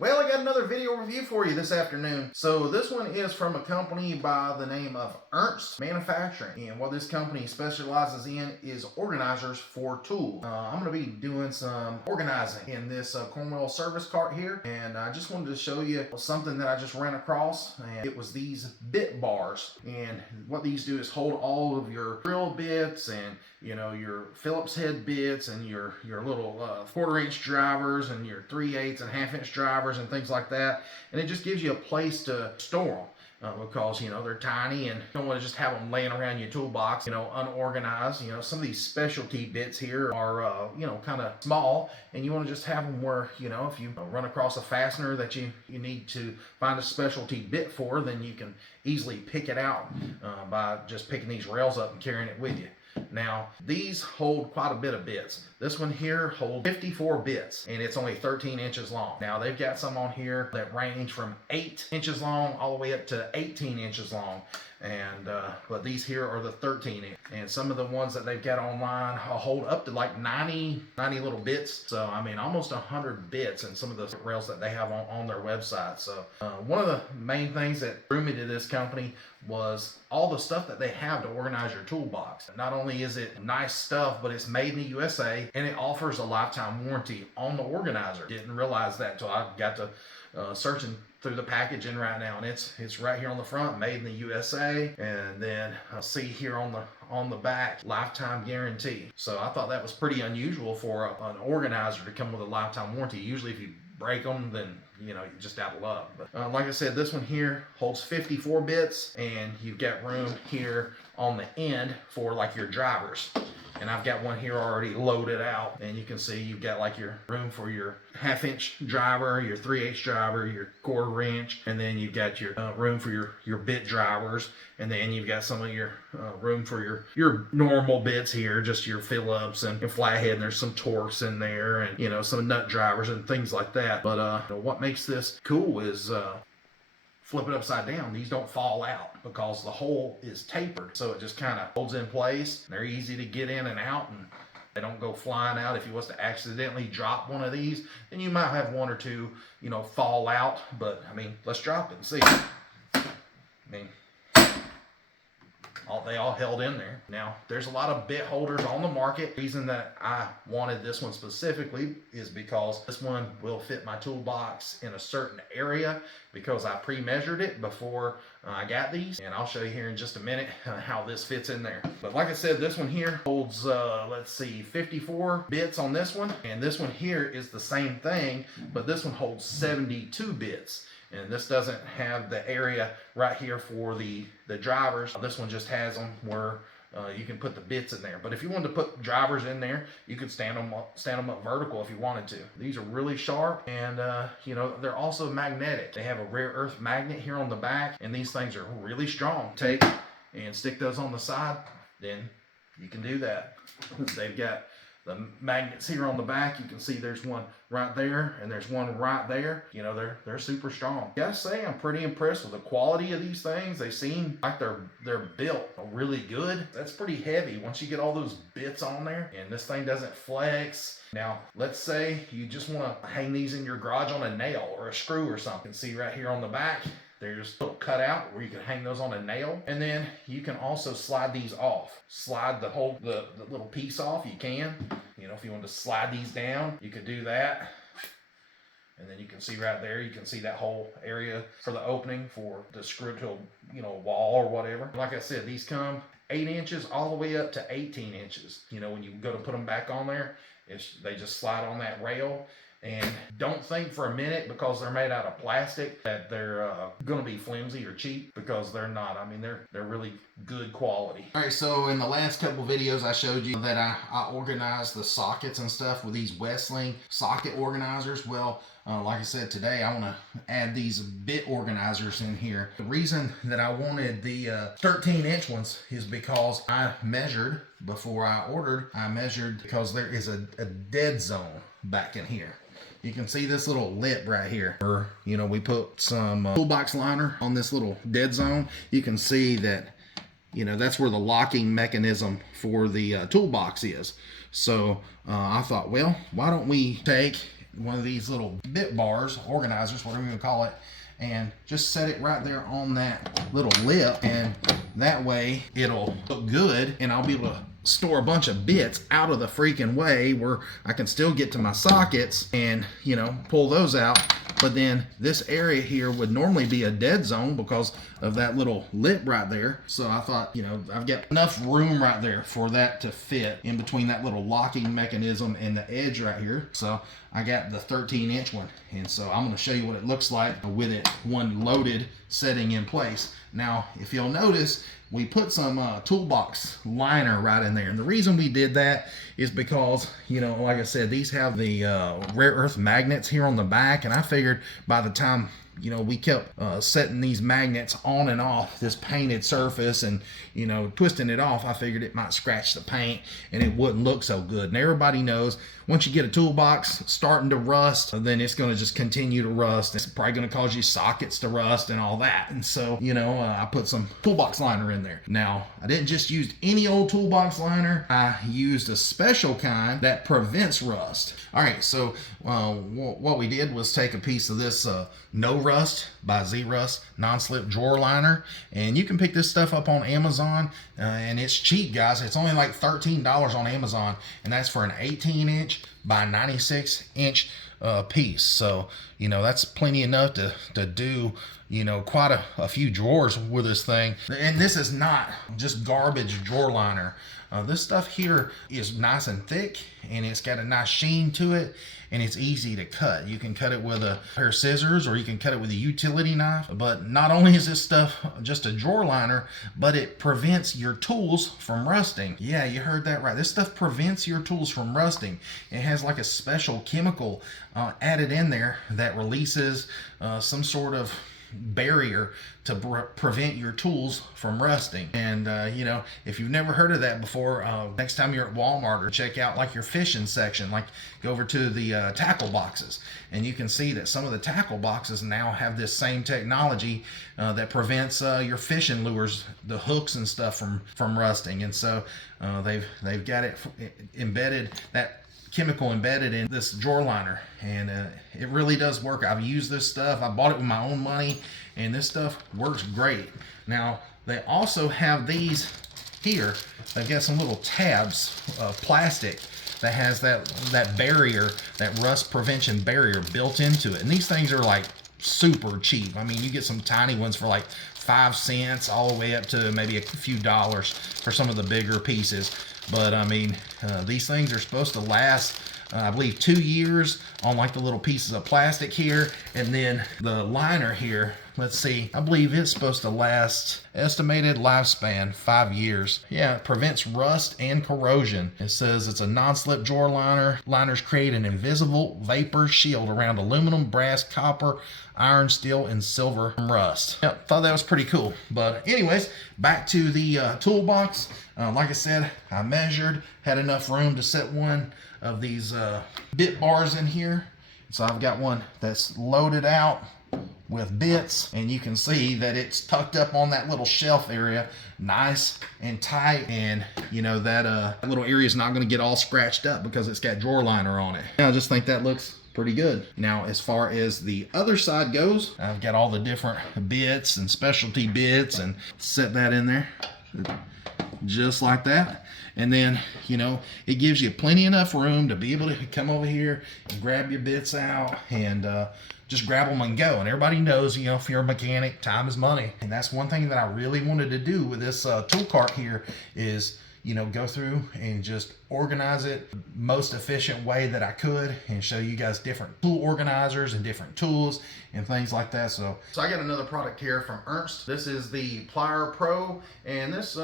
Well, I got another video review for you this afternoon. So this one is from a company by the name of ERNST Manufacturing. And what this company specializes in is organizers for tools. I'm going to be doing some organizing in this Cornwell service cart here. And I just wanted to show you something that I just ran across. And it was these bit bars. And what these do is hold all of your drill bits and your Phillips head bits and your little 1/4-inch drivers and your 3/8 and 1/2-inch drivers and things like that, and it just gives you a place to store them because they're tiny and you don't want to just have them laying around your toolbox unorganized. Some of these specialty bits here are kind of small, and you want to just have them where if you run across a fastener that you need to find a specialty bit for, then you can easily pick it out by just picking these rails up and carrying it with you. Now, these hold quite a bit of bits. This one here holds 54 bits, and it's only 13 inches long. Now, they've got some on here that range from 8 inches long all the way up to 18 inches long. And but these here are the 13 inch. And some of the ones that they've got online hold up to like 90 little bits. So, I mean, almost 100 bits in some of the rails that they have on their website. So, one of the main things that drew me to this company was all the stuff that they have to organize your toolbox. Not only is it nice stuff, but it's made in the USA, and it offers a lifetime warranty on the organizer. Didn't realize that until I got to searching through the packaging right now, and it's right here on the front, made in the USA, and then I'll see here on the back, lifetime guarantee. So I thought that was pretty unusual for an organizer to come with a lifetime warranty. Usually if you break them, then you're just out of luck. But like I said, this one here holds 54 bits, and you've got room here on the end for like your drivers. And I've got one here already loaded out, and you can see you've got like your room for your 1/2-inch driver, your 3/8 driver, your 1/4-inch, and then you've got your room for your bit drivers, and then you've got some of your room for your normal bits here, just your Phillips and your flathead, and there's some Torx in there, and some nut drivers and things like that. But what makes this cool is flip it upside down. These don't fall out because the hole is tapered, so it just kind of holds in place. They're easy to get in and out, and they don't go flying out. If you was to accidentally drop one of these, then you might have one or two fall out. But I mean, let's drop it and see. I mean, they all held in there. Now, there's a lot of bit holders on the market. The reason that I wanted this one specifically is because this one will fit my toolbox in a certain area, because I pre-measured it before I got these, and I'll show you here in just a minute how this fits in there. But like I said, this one here holds 54 bits on this one, and this one here is the same thing, but this one holds 72 bits. And this doesn't have the area right here for the drivers. This one just has them where you can put the bits in there. But if you wanted to put drivers in there, you could stand them up vertical if you wanted to. These are really sharp, and they're also magnetic. They have a rare earth magnet here on the back, and these things are really strong. Take and stick those on the side, then you can do that. They've got the magnets here on the back. You can see there's one right there, and there's one right there. They're super strong. I gotta say, I'm pretty impressed with the quality of these things. They seem like they're built really good. That's pretty heavy once you get all those bits on there, and this thing doesn't flex. Now, let's say you just want to hang these in your garage on a nail or a screw or something. See right here on the back, there's a little cutout where you can hang those on a nail, and then you can also slide these off. Slide the little piece off. You can, if you want to slide these down, you could do that. And then you can see right there, you can see that whole area for the opening for the screw to a wall or whatever. Like I said, these come 8 inches all the way up to 18 inches. When you go to put them back on there, they just slide on that rail. And don't think for a minute, because they're made out of plastic, that they're going to be flimsy or cheap, because they're not. I mean, they're really good quality. All right, so in the last couple videos, I showed you that I organized the sockets and stuff with these Westling socket organizers. Well, like I said, today I want to add these bit organizers in here. The reason that I wanted the 13-inch ones is because I measured before I ordered. I measured because there is a dead zone back in here. You can see this little lip right here, where we put some toolbox liner on this little dead zone. You can see that that's where the locking mechanism for the toolbox is. So I thought, well, why don't we take one of these little bit bars, organizers, whatever you call it, and just set it right there on that little lip, and that way it'll look good, and I'll be able to store a bunch of bits out of the freaking way where I can still get to my sockets and, you know, pull those out. But then this area here would normally be a dead zone because of that little lip right there. So I thought, you know, I've got enough room right there for that to fit in between that little locking mechanism and the edge right here. So I got the 13-inch one, and so I'm going to show you what it looks like with it one loaded setting in place. Now, if you'll notice, we put some toolbox liner right in there, and the reason we did that is because, you know, like I said, these have the rare earth magnets here on the back, and I figured by the time, you know, we kept setting these magnets on and off this painted surface and, you know, twisting it off, I figured it might scratch the paint and it wouldn't look so good. And everybody knows once you get a toolbox starting to rust, then it's going to just continue to rust. It's probably going to cause you sockets to rust and all that. And so, you know, I put some toolbox liner in there. Now, I didn't just use any old toolbox liner. I used a special kind that prevents rust. All right, so what we did was take a piece of this No Rust by Z-Rust non-slip drawer liner, and you can pick this stuff up on Amazon, and it's cheap, guys. It's only like $13 on Amazon, and that's for an 18-inch by 96-inch piece. So, you know, that's plenty enough to do, you know, quite a few drawers with this thing. And this is not just garbage drawer liner. This stuff here is nice and thick, and it's got a nice sheen to it, and it's easy to cut. You can cut it with a pair of scissors, or you can cut it with a utility knife. But not only is this stuff just a drawer liner, but it prevents your tools from rusting. Yeah, you heard that right. This stuff prevents your tools from rusting. It has like a special chemical added in there that releases some sort of barrier to prevent your tools from rusting. And you know, if you've never heard of that before, next time you're at Walmart, or check out like your fishing section, like go over to the tackle boxes, and you can see that some of the tackle boxes now have this same technology that prevents your fishing lures, the hooks and stuff from rusting. And so they've got it embedded, that chemical embedded in this drawer liner, and it really does work. I've used this stuff. I bought it with my own money, and this stuff works great. Now, they also have these here. They've got some little tabs of plastic that has that barrier, that rust prevention barrier built into it. And these things are like super cheap. I mean, you get some tiny ones for like 5 cents all the way up to maybe a few dollars for some of the bigger pieces. But I mean, these things are supposed to last, I believe, 2 years on like the little pieces of plastic here. And then the liner here, let's see, I believe it's supposed to last, estimated lifespan, 5 years. Yeah, it prevents rust and corrosion. It says it's a non-slip drawer liner. Liners create an invisible vapor shield around aluminum, brass, copper, iron, steel, and silver from rust. Yep, thought that was pretty cool. But anyways, back to the toolbox. Like I said, I measured, had enough room to set one of these bit bars in here. So I've got one that's loaded out with bits, and you can see that it's tucked up on that little shelf area, nice and tight, and you know that little area is not going to get all scratched up because it's got drawer liner on it. I just think that looks pretty good. Now, as far as the other side goes, I've got all the different bits and specialty bits, and set that in there just like that. And then, you know, it gives you plenty enough room to be able to come over here and grab your bits out and just grab them and go. And everybody knows, you know, if you're a mechanic, time is money. And that's one thing that I really wanted to do with this tool cart here is, you know, go through and just organize it the most efficient way that I could, and show you guys different tool organizers and different tools and things like that. So I got another product here from ERNST. This is the Plier Pro, and this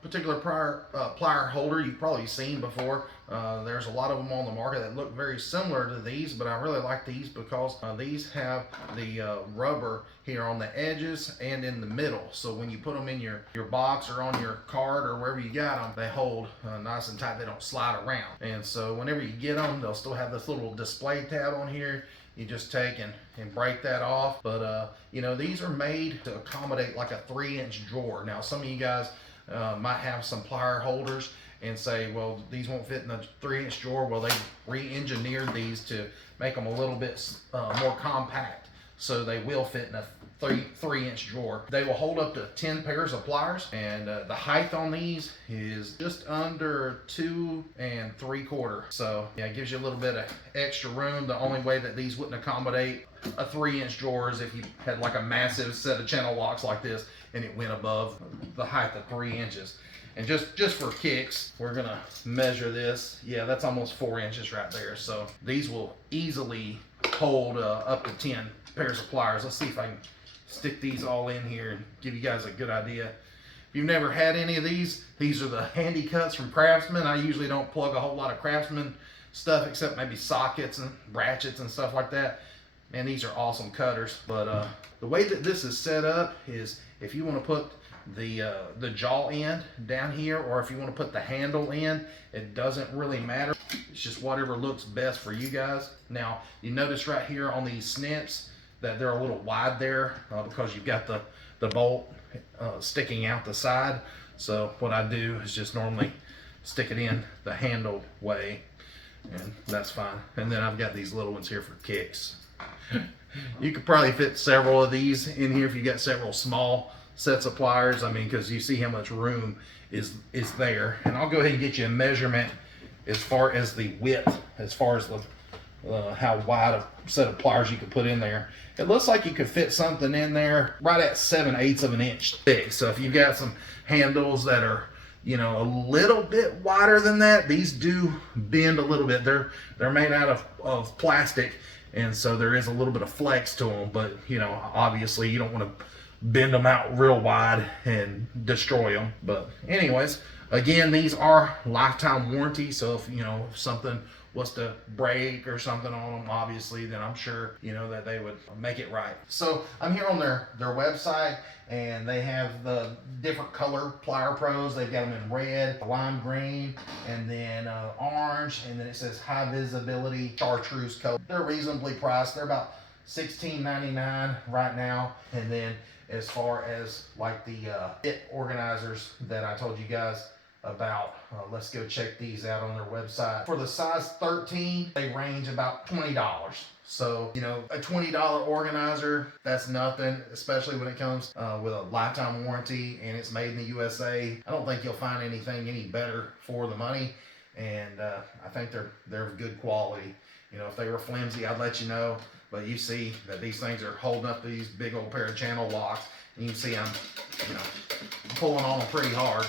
particular plier holder you've probably seen before. There's a lot of them on the market that look very similar to these, but I really like these because these have the rubber here on the edges and in the middle. So when you put them in your box or on your cart or wherever you got them, they hold nice and tight. They don't slide around. And so whenever you get them, they'll still have this little display tab on here. You just take and break that off. But you know, these are made to accommodate like a 3-inch drawer. Now, some of you guys might have some plier holders and say, well, these won't fit in the 3-inch drawer. Well, they re-engineered these to make them a little bit more compact, so they will fit in a 3-inch drawer. They will hold up to 10 pairs of pliers, and the height on these is just under 2 3/4. So yeah, it gives you a little bit of extra room. The only way that these wouldn't accommodate a 3-inch drawer is if you had like a massive set of channel locks like this and it went above the height of 3 inches. And just for kicks, we're gonna measure this. Yeah, that's almost 4 inches right there. So these will easily hold up to 10 pairs of pliers. Let's see if I can stick these all in here and give you guys a good idea. If you've never had any of these are the handy cuts from Craftsman. I usually don't plug a whole lot of Craftsman stuff except maybe sockets and ratchets and stuff like that. Man, these are awesome cutters. But the way that this is set up is if you want to put the jaw end down here, or if you want to put the handle in, it doesn't really matter. It's just whatever looks best for you guys. Now, you notice right here on these snips that they're a little wide there because you've got the bolt sticking out the side. So what I do is just normally stick it in the handle way, and that's fine. And then I've got these little ones here for kicks. You could probably fit several of these in here if you got several small sets of pliers. I mean, because you see how much room is there. And I'll go ahead and get you a measurement as far as the width, as far as the how wide a set of pliers you could put in there. It looks like you could fit something in there right at 7/8 of an inch thick. So if you've got some handles that are, you know, a little bit wider than that, these do bend a little bit. They're made out of plastic, and so there is a little bit of flex to them. But you know, obviously you don't want to bend them out real wide and destroy them. But anyways, again, these are lifetime warranty. So if you know if something was to break or something on them, obviously, then I'm sure you know that they would make it right. So I'm here on their website, and they have the different color plier pros. They've got them in red, lime green, and then orange, and then it says high visibility chartreuse color. They're reasonably priced. They're about $16.99 right now. And then as far as like the bit organizers that I told you guys about, let's go check these out on their website. For the size 13, they range about $20. So, you know, a $20 organizer, that's nothing, especially when it comes with a lifetime warranty and it's made in the USA. I don't think you'll find anything any better for the money. And I think they're of good quality. You know, if they were flimsy, I'd let you know. But you see that these things are holding up these big old pair of channel locks. And you can see I'm, you know, pulling on them pretty hard.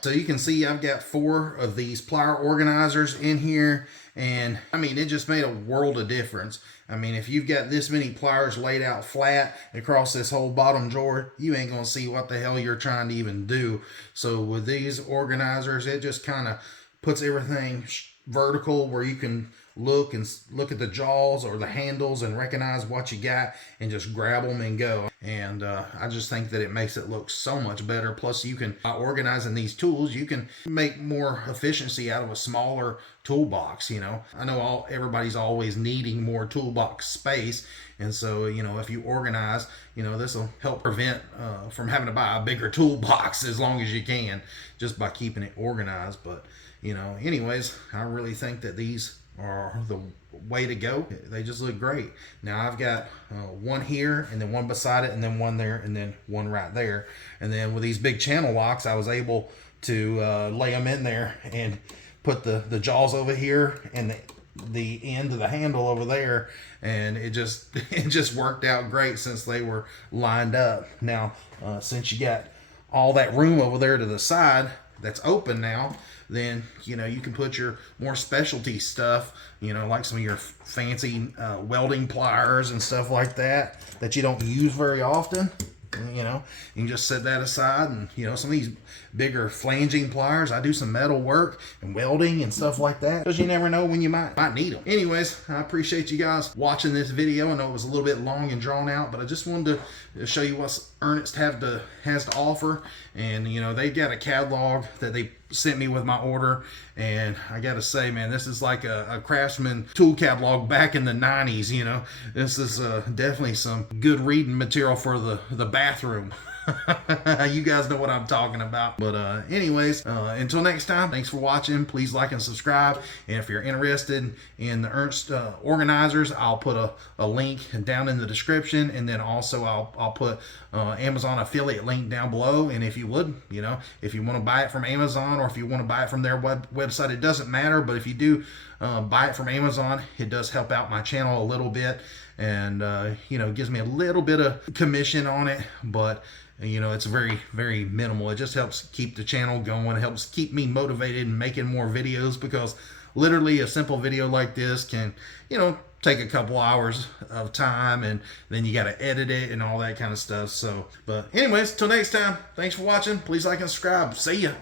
So you can see I've got 4 of these plier organizers in here. And I mean, it just made a world of difference. I mean, if you've got this many pliers laid out flat across this whole bottom drawer, you ain't gonna see what the hell you're trying to even do. So with these organizers, it just kind of puts everything vertical where you can look at the jaws or the handles and recognize what you got and just grab them and go. And I just think that it makes it look so much better. Plus, you can, by organizing these tools, you can make more efficiency out of a smaller toolbox. You know, I know everybody's always needing more toolbox space, and so you know, if you organize, you know, this will help prevent from having to buy a bigger toolbox as long as you can, just by keeping it organized. But you know, anyways, I really think that these are the way to go. They just look great. Now I've got one here, and then one beside it, and then one there, and then one right there. And then with these big channel locks, I was able to lay them in there and put the jaws over here and the end of the handle over there, and it just worked out great since they were lined up. Now since you got all that room over there to the side that's open now, then you know you can put your more specialty stuff, you know, like some of your fancy welding pliers and stuff like that you don't use very often. You know, you can just set that aside. And you know, some of these bigger flanging pliers, I do some metal work and welding and stuff like that, because you never know when you might need them. Anyways, I appreciate you guys watching this video. I know it was a little bit long and drawn out, but I just wanted to show you what ERNST has to offer. And you know, they got a catalog that they sent me with my order, and I gotta say, man, this is like a Craftsman tool catalog back in the 90s. You know, this is definitely some good reading material for the bathroom. You guys know what I'm talking about. But anyways, until next time, thanks for watching. Please like and subscribe. And if you're interested in the ERNST organizers, I'll put a link down in the description, and then also I'll put Amazon affiliate link down below. And if you would, if you want to buy it from Amazon, or if you want to buy it from their website, it doesn't matter. But if you do buy it from Amazon, it does help out my channel a little bit, and gives me a little bit of commission on it. But it's very, very minimal. It just helps keep the channel going. It helps keep me motivated and making more videos, because literally a simple video like this can, take a couple hours of time, and then you got to edit it and all that kind of stuff. So, but anyways, till next time, thanks for watching. Please like and subscribe. See ya.